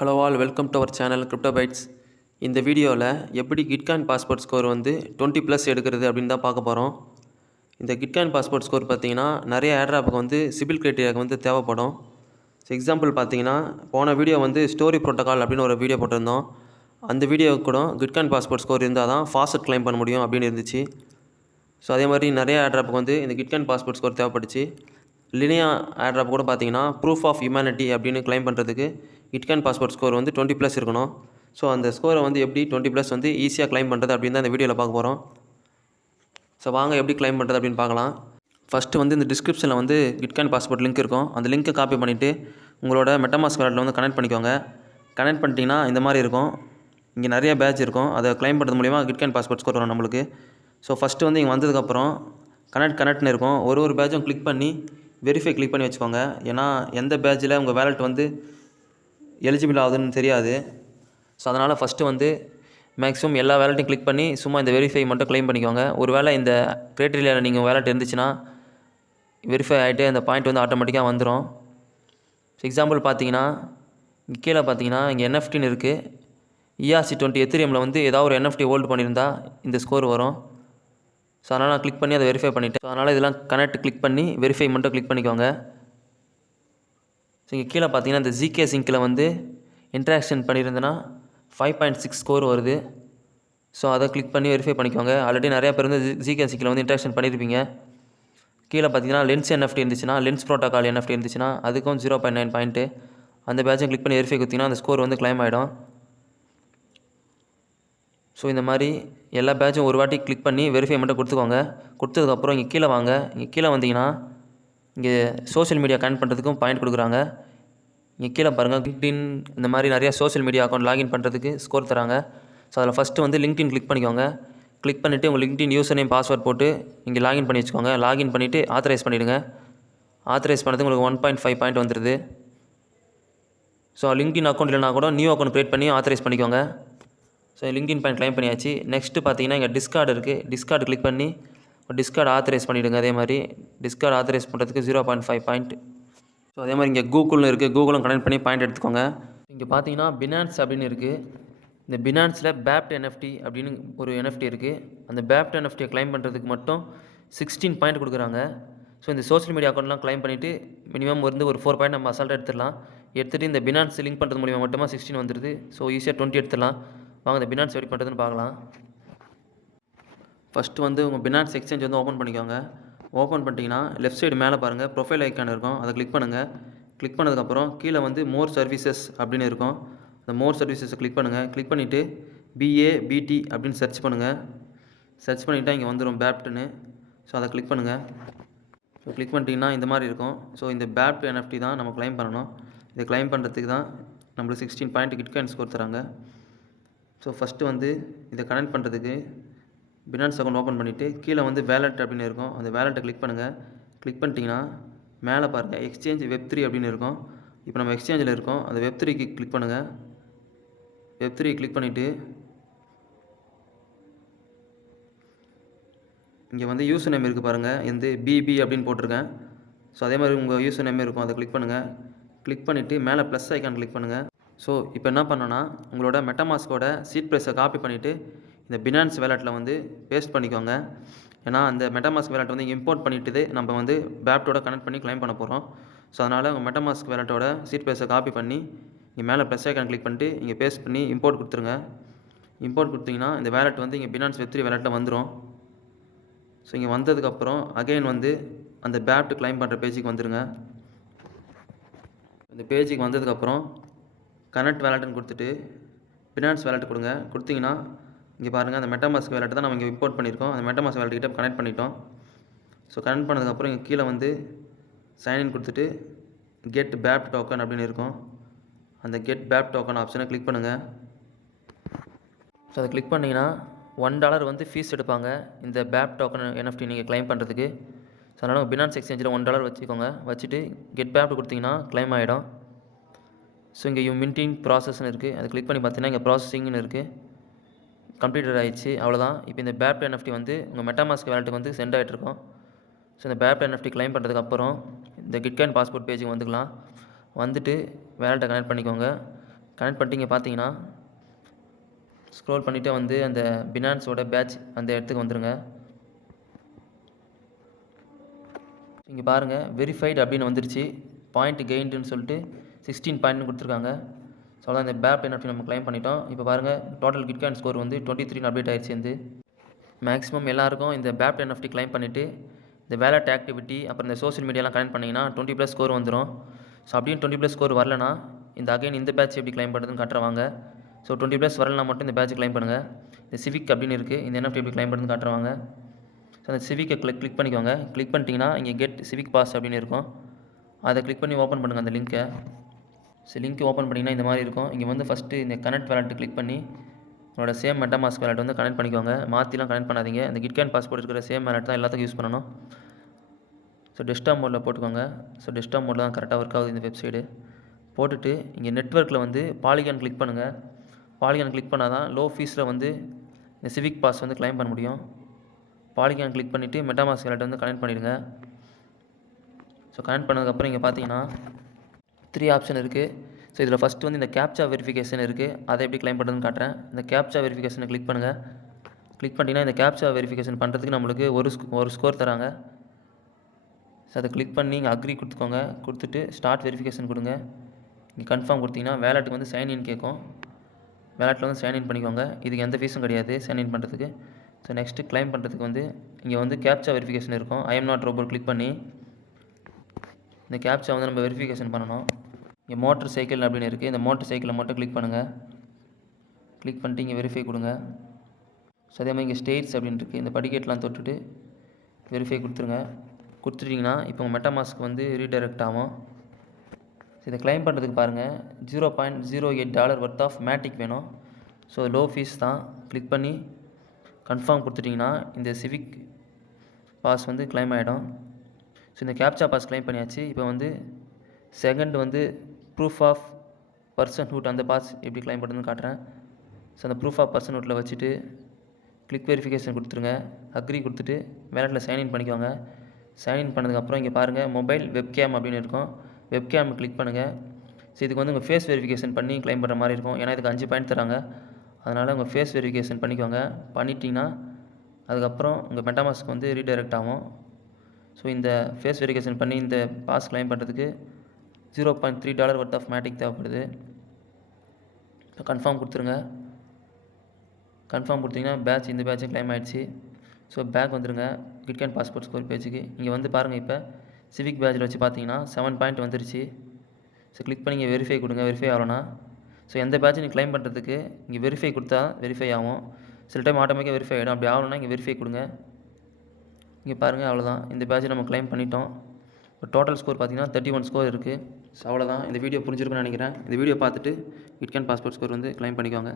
Hello all, welcome to our channel crypto bytes. இந்த வீடியோவில் எப்படி கிட்காயின் பாஸ்போர்ட் ஸ்கோர் வந்து 20+ எடுக்கிறது அப்படின்னு தான் பார்க்க போகிறோம். இந்த கிட்காயின் பாஸ்போர்ட் ஸ்கோர் பார்த்தீங்கன்னா நிறைய ஏர்ட்ராப்புக்கு வந்து சிபில் கிரைட்டீரியாவுக்கு வந்து தேவைப்படும். எக்ஸாம்பிள் பார்த்தீங்கன்னா போன வீடியோ வந்து ஸ்டோரி ப்ரோட்டோகால் அப்படின்னு ஒரு வீடியோ போட்டிருந்தோம். அந்த வீடியோவுக்கு கூட கிட்காயின் பாஸ்போர்ட் ஸ்கோர் இருந்தால் தான் ஃபாஸ்ட் கிளைம் பண்ண முடியும் அப்படின்னு இருந்துச்சு. ஸோ அதே மாதிரி நிறைய ஏர்ட்ராப்புக்கு வந்து இந்த கிட்காயின் பாஸ்போர்ட் ஸ்கோர் தேவைப்பட்டுச்சு. லினியா ஏர்ட்ராப் கூட பார்த்தீங்கன்னா ப்ரூஃப் ஆஃப் ஹியூமனிட்டி அப்படின்னு கிளைம் பண்ணுறதுக்கு கிட்காயின் பாஸ்போர்ட் ஸ்கோர் வந்து 20+ இருக்கணும். ஸோ அந்த ஸ்கோரை வந்து எப்படி 20+ வந்து ஈஸியாக கிளைம் பண்ணுறது அப்படின்னு தான் இந்த வீடியோவில் பார்க்க போகிறோம். ஸோ வாங்க எப்படி கிளைம் பண்ணுறது அப்படின்னு பார்க்கலாம். ஃபஸ்ட்டு வந்து இந்த டிஸ்கிரிப்ஷனில் வந்து கிட்காயின் பாஸ்போர்ட் லிங்க் இருக்கும். அந்த லிங்க்கை காப்பி பண்ணிவிட்டு உங்களோட மெட்டாமாஸ்க் வாலெட்டில் வந்து கனெக்ட் பண்ணிக்கோங்க. கனெக்ட் பண்ணிட்டீங்கன்னா இந்த மாதிரி இருக்கும். இங்கே நிறைய பேட்ச் இருக்கும். அதை கிளைம் பண்ணுறது மூலிமா கிட்காயின் பாஸ்போர்ட் ஸ்கோர் வரும் நம்மளுக்கு. ஸோ ஃபஸ்ட்டு வந்து இங்கே வந்ததுக்கப்புறம் கனெக்ட்னு இருக்கும். ஒரு பேட்சும் கிளிக் பண்ணி வெரிஃபை கிளிக் பண்ணி வச்சுக்கோங்க. ஏன்னா எந்த பேட்சில் உங்கள் வேலெட் வந்து எலிஜிபிள் ஆகுதுன்னு தெரியாது. ஸோ அதனால் ஃபஸ்ட்டு வந்து மேக்ஸிமம் எல்லா வேலெட்டையும் கிளிக் பண்ணி சும்மா இந்த வெரிஃபை மட்டும் கிளைம் பண்ணிக்கோங்க. ஒரு வேளை இந்த கிரைட்டீரியாவில் நீங்கள் வேலெட் இருந்துச்சுன்னா வெரிஃபை ஆகிட்டு அந்த பாயிண்ட் வந்து ஆட்டோமேட்டிக்காக வந்துடும். எக்ஸாம்பிள் பார்த்தீங்கன்னா கீழே பார்த்தீங்கன்னா இங்கே NFT இருக்குது. ERC20 எத்திரியமில் வந்து ஏதாவது ஒரு NFT ஹோல்டு பண்ணியிருந்தா இந்த ஸ்கோர் வரும். ஸோ அதனால் நான் கிளிக் பண்ணி அதை வெரிஃபை பண்ணிவிட்டேன். ஸோ அதனால் இதெல்லாம் கனெக்ட் கிளிக் பண்ணி வெரிஃபை மட்டும் கிளிக் பண்ணிக்கோங்க. ஸோ இங்கே கீழே பார்த்தீங்கன்னா இந்த ZK சிங்கில் வந்து இன்ட்ராக்ஷன் பண்ணியிருந்தேன்னா 5.6 ஸ்கோர் வருது. ஸோ அதை கிளிக் பண்ணி வெரிஃபை பண்ணிக்கோங்க. ஆல்ரெடி நிறையா பேர் வந்து ZK சிங்கில் வந்து இன்ட்ராக்ஷன் பண்ணியிருப்பீங்க. கீழே பார்த்தீங்கன்னா லென்ஸ் NFT இருந்துச்சுன்னா, லென்ஸ் ப்ரோட்டோகால் NFT இருந்துச்சுன்னா அதுக்கும் 0.9 பாயிண்ட்டு. அந்த பேட்சும் கிளிக் பண்ணி வெரிஃபை கொடுத்தீங்கன்னா அந்த ஸ்கோர் வந்து கிளைம் ஆகிடும். ஸோ இந்த மாதிரி எல்லா பேட்சும் ஒரு வாட்டி கிளிக் பண்ணி வெரிஃபை மட்டும் கொடுத்துக்கோங்க. கொடுத்ததுக்கப்புறம் இங்கே கீழே வாங்க. இங்கே கீழே வந்தீங்கன்னா இங்கே சோஷியல் மீடியா கனெக்ட் பண்ணுறதுக்கும் பாயிண்ட் கொடுக்குறாங்க. இங்கே கீழே பாருங்கள் லிங்க்டின் இந்த மாதிரி நிறையா சோஷியல் மீடியா அக்கௌண்ட் லாகின் பண்ணுறதுக்கு ஸ்கோர் தராங்க. ஸோ அதில் ஃபஸ்ட்டு வந்து லிங்க்டின் கிளிக் பண்ணிக்கோங்க. கிளிக் பண்ணிவிட்டு உங்கள் லிங்க்டின் யூசர் நேம் பாஸ்வேர்ட் போட்டு இங்கே லாகின் பண்ணி வச்சுக்கோங்க. லாகின் பண்ணிவிட்டு ஆத்தரைஸ் பண்ணிவிடுங்க. ஆத்தரைஸ் பண்ணது உங்களுக்கு 1.5 பாயிண்ட் வந்துடுது. ஸோ லிங்க்டின் அக்கௌண்ட் இல்லைனா கூட நியூ அக்கௌண்ட் க்ரியேட் பண்ணி ஆத்தரைஸ் பண்ணிக்கோங்க. ஸோ லிங்க்டின் பாயிண்ட் கிளைம் பண்ணியாச்சு. நெக்ஸ்ட்டு பார்த்தீங்கன்னா இங்கே டிஸ்கார்டு இருக்குது. டிஸ்கார்டு கிளிக் பண்ணி டிஸ்கார்டு ஆத்தரைஸ் பண்ணிவிடுங்க. அதே மாதிரி டிஸ்கார்டு ஆத்தரைஸ் பண்ணுறதுக்கு 0.5 பாயிண்ட். ஸோ அதே மாதிரி இங்கே கூகுள்னு இருக்குது. கூகுளும் கனெக்ட் பண்ணி பாயிண்ட் எடுத்துக்கோங்க. இங்கே பார்த்தீங்கன்னா பினான்ஸ் அப்படின்னு இருக்குது. இந்த பினான்ஸில் பேப்ட் NFT அப்படின்னு ஒரு NFT இருக்குது. அந்த பேப்ட் NFTயை கிளைம் பண்ணுறதுக்கு மட்டும் 16 பாயிண்ட் கொடுக்குறாங்க. ஸோ இந்த சோஷியல் மீடியா அக்கௌண்ட்லாம் கிளைம் பண்ணிவிட்டு மினிமம் வந்து ஒரு 4 பாயிண்ட் நம்ம அசால்ட்டாக எடுத்துடலாம். எடுத்துகிட்டு இந்த பினான்ஸ் லிங்க் பண்ணுறது மூலிமா மட்டுமா 16 வந்துடுது. ஸோ ஈஸியாக 20 எடுத்துடலாம். வாங்க இந்த பினான்ஸ் எப்படி பண்ணுறதுன்னு பார்க்கலாம். ஃபஸ்ட்டு வந்து உங்கள் பினான்ஸ் எக்ஸ்சேஞ்ச் வந்து ஓப்பன் பண்ணிக்கோங்க. ஓப்பன் பண்ணிட்டீங்கன்னா லெஃப்ட் சைடு மேலே பாருங்கள் ப்ரொஃபைல் ஐக்கான் இருக்கும். அதை கிளிக் பண்ணுங்கள். கிளிக் பண்ணதுக்கப்புறம் கீழே வந்து மோர் சர்வீசஸ் அப்படின்னு இருக்கும். அந்த மோர் சர்வீசஸை கிளிக் பண்ணுங்கள். கிளிக் பண்ணிவிட்டு BABT அப்படின்னு சர்ச் பண்ணுங்கள். சர்ச் பண்ணிவிட்டால் இங்கே வந்துடும் பேப்ட்னு. ஸோ அதை கிளிக் பண்ணுங்கள். ஸோ கிளிக் பண்ணிட்டீங்கன்னா இந்த மாதிரி இருக்கும். ஸோ இந்த பேப்ட் NFT தான் நம்ம கிளைம் பண்ணணும். இதை கிளைம் பண்ணுறதுக்கு தான் நம்மளுக்கு 16 பாயிண்ட் கிட்காயின் ஸ்கோர் தராங்க. ஸோ ஃபஸ்ட்டு வந்து இதை கனெக்ட் பண்ணுறதுக்கு பினான்ஸ் அக்கௌண்ட் ஓப்பன் பண்ணிவிட்டு கீழே வந்து வேலெட் அப்படின்னு இருக்கும். அந்த வேலெட்டை கிளிக் பண்ணுங்கள். கிளிக் பண்ணிட்டீங்கன்னா மேலே பாருங்கள் எக்ஸ்சேஞ்ச் Web3 அப்படின்னு இருக்கும். இப்போ நம்ம எக்ஸ்சேஞ்சில் இருக்கோம். அந்த Web3க்கு கிளிக் பண்ணுங்கள். Web3 கிளிக் பண்ணிவிட்டு இங்கே வந்து யூசர் நேம் இருக்குது பாருங்கள். இந்த BB அப்படின்னு போட்டிருக்கேன். ஸோ அதே மாதிரி உங்கள் யூசர் நேம் இருக்கும். அதை கிளிக் பண்ணுங்கள். கிளிக் பண்ணிவிட்டு மேலே ப்ளஸ் ஐக்கான் கிளிக் பண்ணுங்கள். ஸோ இப்போ என்ன பண்ணோன்னா உங்களோட மெட்டாமாஸ்கோட சீட் ப்ரைஸை காப்பி பண்ணிவிட்டு இந்த பினான்ஸ் வேலெட்டில் வந்து பேஸ்ட் பண்ணிக்கோங்க. ஏன்னா அந்த மெட்டாமாஸ்க் வேலெட் வந்து இம்போர்ட் பண்ணிவிட்டு நம்ம வந்து பேப்டோட கனெக்ட் பண்ணி கிளைம் பண்ண போகிறோம். ஸோ அதனால் உங்கள் மெட்டாமாஸ்க் வேலெட்டோட சீட் ப்ரைஸை காப்பி பண்ணி இங்கே மேலே ப்ளஸ் ஐக்கான் கிளிக் பண்ணிட்டு இங்கே பேஸ்ட் பண்ணி இம்போர்ட் கொடுத்துருங்க. இம்போர்ட் கொடுத்தீங்கன்னா இந்த வேலெட் வந்து இங்கே பினான்ஸ் Web3 வேலெட்டில் வந்துடும். ஸோ இங்கே வந்ததுக்கப்புறம் அகைன் வந்து அந்த பேப்ட் கிளைம் பண்ணுற பேஜுக்கு வந்துடுங்க. இந்த பேஜுக்கு வந்ததுக்கப்புறம் கனெக்ட் வேலெட்னு கொடுத்துட்டு பினான்ஸ் வேலெட் கொடுங்க. கொடுத்தீங்கன்னா இங்கே பாருங்கள் அந்த மெட்டாமாஸ்க் வேலெட் தான் நம்ம இங்கே இம்போர்ட் பண்ணியிருக்கோம். அந்த மெட்டாமாஸ்க் வேலெட் கிட்ட கனெக்ட் பண்ணிட்டோம். ஸோ கனெக்ட் பண்ணதுக்கப்புறம் இங்கே கீழே வந்து சைன்இன் கொடுத்துட்டு கெட் பேப்ட் டோக்கன் அப்படின்னு இருக்கும். அந்த கெட் பேப்ட் டோக்கன் ஆப்ஷனை கிளிக் பண்ணுங்கள். ஸோ அதை கிளிக் பண்ணிங்கன்னா $1 வந்து ஃபீஸ் எடுப்பாங்க இந்த பேப்ட் டோக்கன் NFT நீங்கள் கிளைம் பண்ணுறதுக்கு. ஸோ அதனால் உங்கள் பினான்ஸ் எக்ஸ்சேஞ்சில் $1 வச்சுக்கோங்க. வச்சுட்டு கெட் பேப்ட் கொடுத்தீங்கன்னா கிளைம் ஆகிடும். ஸோ இங்கே மின்டிங் ப்ராசஸ்ன்னு இருக்குது. அதை கிளிக் பண்ணி பார்த்தீங்கன்னா இங்கே ப்ராசஸிங்னு இருக்குது. கம்ப்ளீட்டட் ஆகிடுச்சு. அவ்வளோதான். இப்போ இந்த பேப்ட் NFT வந்து உங்கள் மெட்டாமாஸ்க் வேலெட்டுக்கு வந்து சென்ட் ஆகிட்ருக்கோம். ஸோ இந்த பேப்ட் NFT கிளைம் பண்ணுறதுக்கப்புறம் இந்த கிட்காயின் பாஸ்போர்ட் பேஜுக்கு வந்துக்கலாம். வந்துட்டு வேலெட்டை கனெக்ட் பண்ணிக்கோங்க. கனெக்ட் பண்ணிட்டு இங்கே பார்த்தீங்கன்னா ஸ்க்ரோல் பண்ணிவிட்டு வந்து அந்த பினான்ஸோட பேட்ச் அந்த இடத்துக்கு வந்துடுங்க. இங்கே பாருங்கள் வெரிஃபைடு அப்படின்னு வந்துருச்சு. பாயிண்ட் கெயின்டுன்னு சொல்லிட்டு 16 பாயிண்ட்னு கொடுத்துருக்காங்க. ஸோ அதான் இந்த பேப் என்எஃப்டி நம்ம கிளைம் பண்ணிட்டோம். இப்போ பாருங்கள் டோட்டல் கிட்காயின் ஸ்கோர் வந்து 23 அப்டேட் ஆயிடுச்சு. வந்து மேக்ஸிமம் எல்லாருக்கும் இந்த பேப் என்எஃப்டி கிளைம் பண்ணிவிட்டு இந்த வேலட் ஆக்டிவிட்டி அப்புறம் இந்த சோஷியல் மீடியாலாம் கனெக்ட் பண்ணிங்கன்னா 20+ ஸ்கோர் வந்துடும். ஸோ அப்படியும் 20+ ஸ்கோர் வரலனா இந்த அகைன் இந்த பேட்ச் எப்படி கிளைம் பண்ணுறதுன்னு காட்டுறவாங்க. ஸோ 20+ வரலனா மட்டும் இந்த பேட்ச் கிளைம் பண்ணுங்கள். இந்த சிவிக் அப்படின்னு இருக்குது, இந்த என்எஃப்டி எப்படி கிளைம் பண்ணுறதுன்னு காட்டுறவாங்க. ஸோ அந்த சிவிக்கை கிளிக் பண்ணிக்கோங்க. கிளிக் பண்ணிட்டீங்கன்னா இங்கே கெட் சிவிக் பாஸ் அப்படின்னு இருக்கும். அதை கிளிக் பண்ணி ஓப்பன் பண்ணுங்கள் அந்த லிங்க்கை. ஸோ லிங்க் ஓப்பன் பண்ணிங்கன்னா இந்த மாதிரி இருக்கும். இங்கே வந்து ஃபஸ்ட்டு இந்த கனெக்ட் வேலட் கிளிக் பண்ணி உங்களோட சேம் மெட்டாமாஸ்க் வேலட் வந்து கனெக்ட் பண்ணிக்கோங்க. மாற்றிலாம் கனெக்ட் பண்ணாதீங்க. இந்த கிட்காயின் பாஸ்போர்ட் இருக்கிற சேம் வேலட் தான் எல்லாத்துக்கும் யூஸ் பண்ணணும். ஸோ டெஸ்க்டாப் மோடில் போட்டுக்கோங்க. ஸோ டெஸ்க்டாப் மோடில் தான் கரெக்டாக ஒர்க் ஆகுது இந்த வெப்சைடு. போட்டுட்டு இங்கே நெட்வொர்க்கில் வந்து பாலிகான் கிளிக் பண்ணுங்கள். பாலிகான் கிளிக் பண்ணால் தான் லோ ஃபீஸில் வந்து இந்த சிவிக் பாஸ் வந்து கிளைம் பண்ண முடியும். பாலிகான் கிளிக் பண்ணிவிட்டு மெட்டாமாஸ்க் வேலட் வந்து கனெக்ட் பண்ணிவிடுங்க. ஸோ கனெக்ட் பண்ணதுக்கப்புறம் இங்கே பார்த்தீங்கன்னா 3 ஆப்ஷன் இருக்குது. ஸோ இதில் ஃபஸ்ட்டு வந்து இந்த கேப்சா வெரிஃபிகேஷன் இருக்குது. அதை எப்படி கிளைம் பண்ணுறதுன்னு காட்டுறேன். இந்த கேப்சா வெரிஃபிகேஷனை கிளிக் பண்ணுங்கள். கிளிக் பண்ணிட்டீங்கன்னா இந்த கேப்சா வெரிஃபிகேஷன் பண்ணுறதுக்கு நம்மளுக்கு ஒரு ஸ்கோர் தராங்க. ஸோ அதை கிளிக் பண்ணி இங்கே அக்ரி கொடுத்துக்கோங்க. கொடுத்துட்டு ஸ்டார்ட் வெரிஃபிகேஷன் கொடுங்க. இங்கே கன்ஃபார்ம் கொடுத்தீங்கன்னா வேலட்டுக்கு வந்து சைன்இன் கேட்கும். வேலட்டில் வந்து சைன்இன் பண்ணிக்கோங்க. இதுக்கு எந்த ஃபீஸும் கிடையாது சைன்இன் பண்ணுறதுக்கு. ஸோ நெக்ஸ்ட்டு கிளைம் பண்ணுறதுக்கு வந்து இங்கே வந்து கேப்சா வெரிஃபிகேஷன் இருக்கும். I am not robot click பண்ணி இந்த கேப்சா வந்து நம்ம வெரிஃபிகேஷன் பண்ணணும். இங்கே மோட்டர் சைக்கிள் அப்படின்னு இருக்குது. இந்த மோட்டர் சைக்கிளை மட்டும் கிளிக் பண்ணுங்கள். கிளிக் பண்ணிட்டு இங்கே வெரிஃபை கொடுங்க. ஸோ அதே மாதிரி இங்கே ஸ்டேட்ஸ் அப்படின்னு இருக்குது. இந்த படிக்கட்டெலாம் தொட்டுட்டு வெரிஃபை கொடுத்துருங்க. கொடுத்துட்டிங்கன்னா இப்போ உங்கள் மெட்டாமாஸ்க் வந்து ரீடைரக்ட் ஆகும். ஸோ இதை கிளைம் பண்ணுறதுக்கு பாருங்கள் $0.08 ஒர்த் ஆஃப் மேட்டிக் வேணும். ஸோ லோ ஃபீஸ் தான். கிளிக் பண்ணி கன்ஃபார்ம் கொடுத்துட்டிங்கன்னா இந்த சிவிக் பாஸ் வந்து கிளைம் ஆகிடும். ஸோ இந்த கேப்சா பாஸ் கிளைம் பண்ணியாச்சு. இப்போ வந்து செகண்ட் வந்து ப்ரூஃப் ஆஃப் பர்சன்ஹுட் அந்த பாஸ் எப்படி கிளைம் பண்ணுறதுன்னு காட்டுறேன். ஸோ அந்த ப்ரூஃப் ஆஃப் பர்சன்ஹுட்டில் வச்சுட்டு கிளிக் வெரிஃபிகேஷன் கொடுத்துருங்க. அக்ரி கொடுத்துட்டு வேலட்டில் சைன்இன் பண்ணிக்கோங்க. சைன்இன் பண்ணதுக்கப்புறம் இங்கே பாருங்கள் மொபைல் வெப்கேம் அப்படின்னு இருக்கும். வெப்கேம் கிளிக் பண்ணுங்கள். ஸோ இதுக்கு வந்து உங்கள் ஃபேஸ் வெரிஃபிகேஷன் பண்ணி கிளைம் பண்ணுற மாதிரி இருக்கும். ஏன்னா இதுக்கு 5 பாயிண்ட் தராங்க. அதனால் உங்கள் ஃபேஸ் வெரிஃபிகேஷன் பண்ணிக்கோங்க. பண்ணிட்டீங்கன்னா அதுக்கப்புறம் உங்கள் மெட்டாமாஸ்க் வந்து ரீடைரக்ட் ஆகும். ஸோ இந்த ஃபேஸ் வெரிஃபிகேஷன் பண்ணி இந்த பாஸ் கிளைம் பண்ணுறதுக்கு $0.3 ஒர்த் ஆஃப் மேட்டிக் தேவைப்படுது. ஸோ கன்ஃபார்ம் கொடுத்துருங்க. கன்ஃபார்ம் கொடுத்தீங்கன்னா இந்த பேட்சும் கிளைம் ஆகிடுச்சு. ஸோ பேக் வந்துடுங்க கிட்காயின் பாஸ்போர்ட் ஸ்கோர் பேஜுக்கு. இங்கே வந்து பாருங்கள் இப்போ சிவிக் பேட்சில் வச்சு பார்த்தீங்கன்னா 7 பாயிண்ட் வந்துருச்சு. ஸோ கிளிக் பண்ணி இங்கே வெரிஃபை கொடுங்க. வெரிஃபை ஆகலனா ஸோ எந்த பேட்ச் நீங்கள் கிளைம் பண்ணுறதுக்கு இங்கே வெரிஃபை கொடுத்தா வெரிஃபை ஆகும். சில டைம் ஆட்டோமேட்டிக்காக வெரிஃபை ஆகிடும். அப்படி ஆகணும்னா இங்கே வெரிஃபை கொடுங்க. இங்கே பாருங்கள் அவ்வளோதான். இந்த பேட்சை நம்ம கிளைம் பண்ணிட்டோம். இப்போ டோட்டல் ஸ்கோர் பார்த்தீங்கன்னா 31 ஸ்கோர் இருக்குது. ஸோ அவ்வளோதான். இந்த வீடியோ புரிஞ்சிருக்குன்னு நினைக்கிறேன். இந்த வீடியோ பார்த்துட்டு கிட்காயின் பாஸ்போர்ட் ஸ்கோர் வந்து கிளைம் பண்ணிக்கோங்க.